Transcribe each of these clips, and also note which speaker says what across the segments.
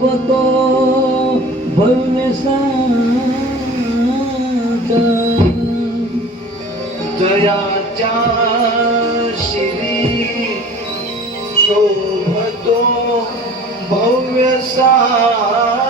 Speaker 1: પર્વતો ભવને સાચા
Speaker 2: જયા ચા શ્રી શોભતો ભવ્ય સા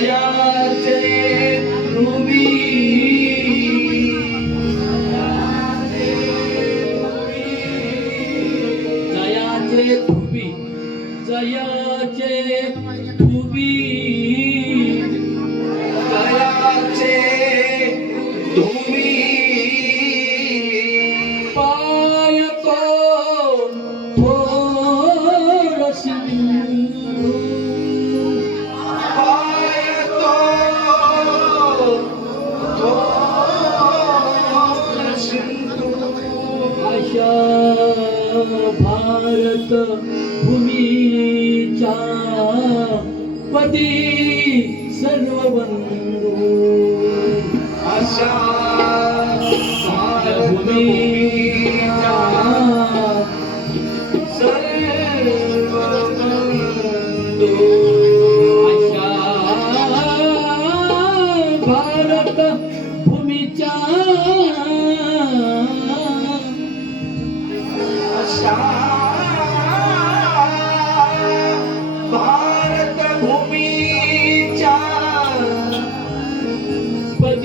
Speaker 2: Hallelujah.
Speaker 1: भारत भूमीचा पती सर्व बंधू
Speaker 2: आशा भूमीचा सर्व बंधू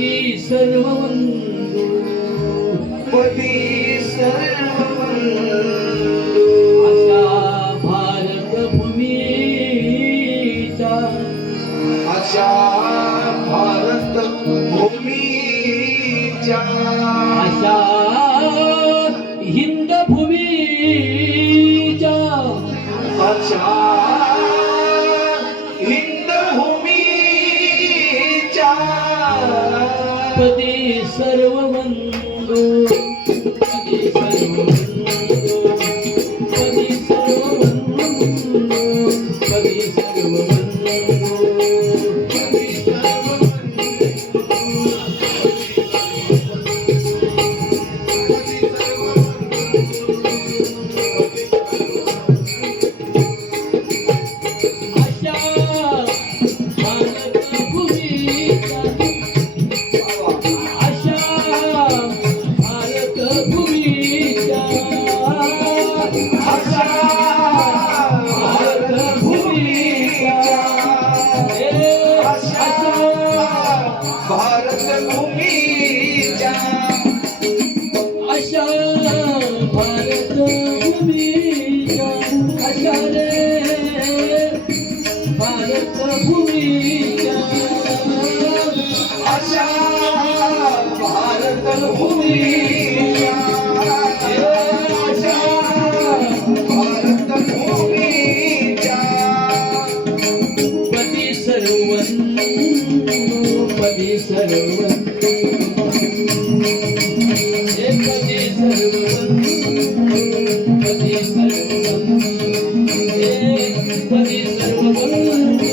Speaker 1: पती सर्व
Speaker 2: पती सर्व
Speaker 1: अशा भारत भूमीचा
Speaker 2: अशा भारत भूमीचा
Speaker 1: अशा हिंद भूमीचा
Speaker 2: अशा
Speaker 1: What is pagi,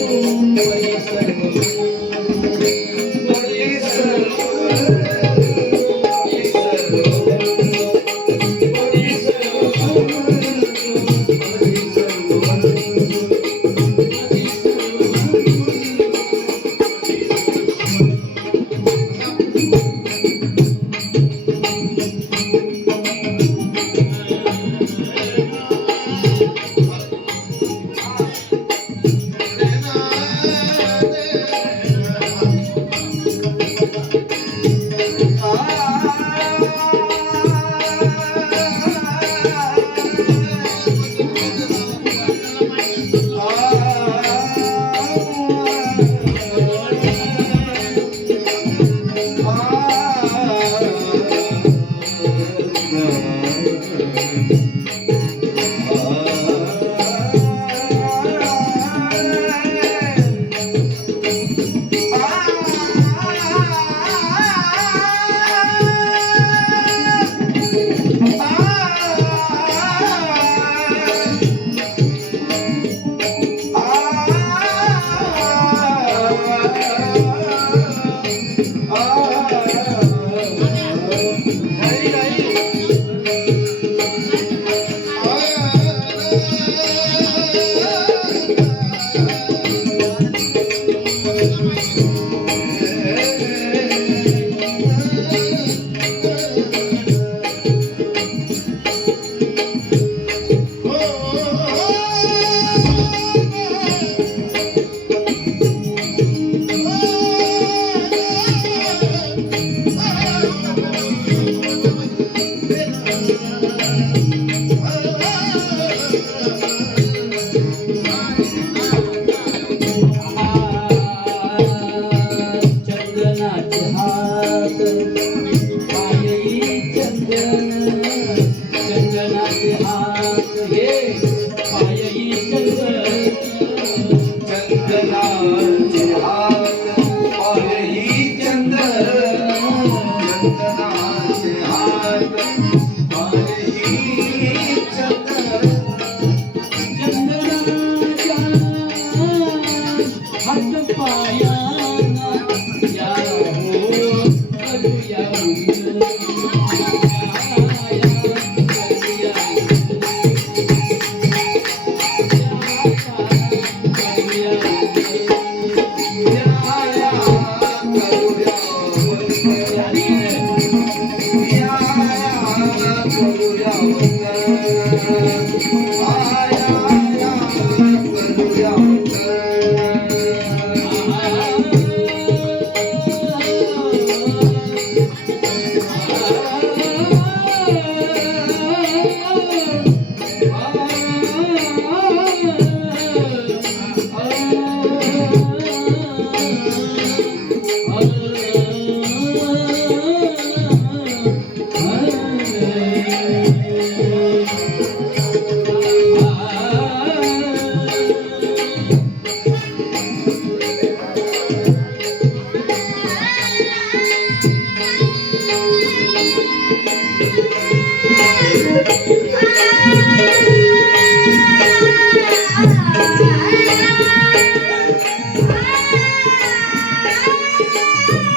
Speaker 1: Thank you.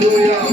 Speaker 2: Hallelujah.